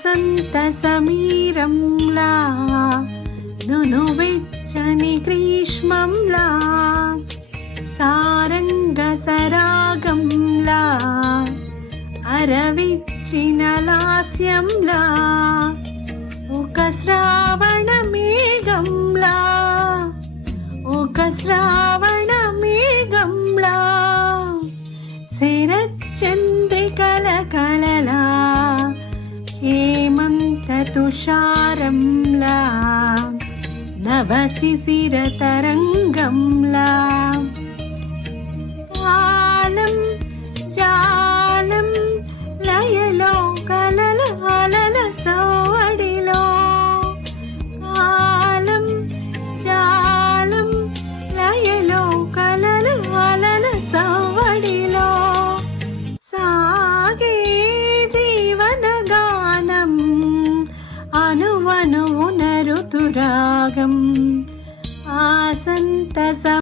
వాసంత సమీరంలా నునువెచ్చని గ్రీష్మంలా సారంగ సరాగంలా అరవిచ్చిన లాస్యంలా ఒక శ్రావణ మేఘంలా ఒక శ్రావణ మేఘంలా శరచంద్రికల కళలా హేమంత తుషారంలా నవశిశిర తరంగంలా కాలం జాలం లయలో కలల అలల సవడిలో కాలం జాలం లయలో కలల అలల సవడిలో సాగే జీవన గానం అనువనువున ఋతురాగం ఆసంత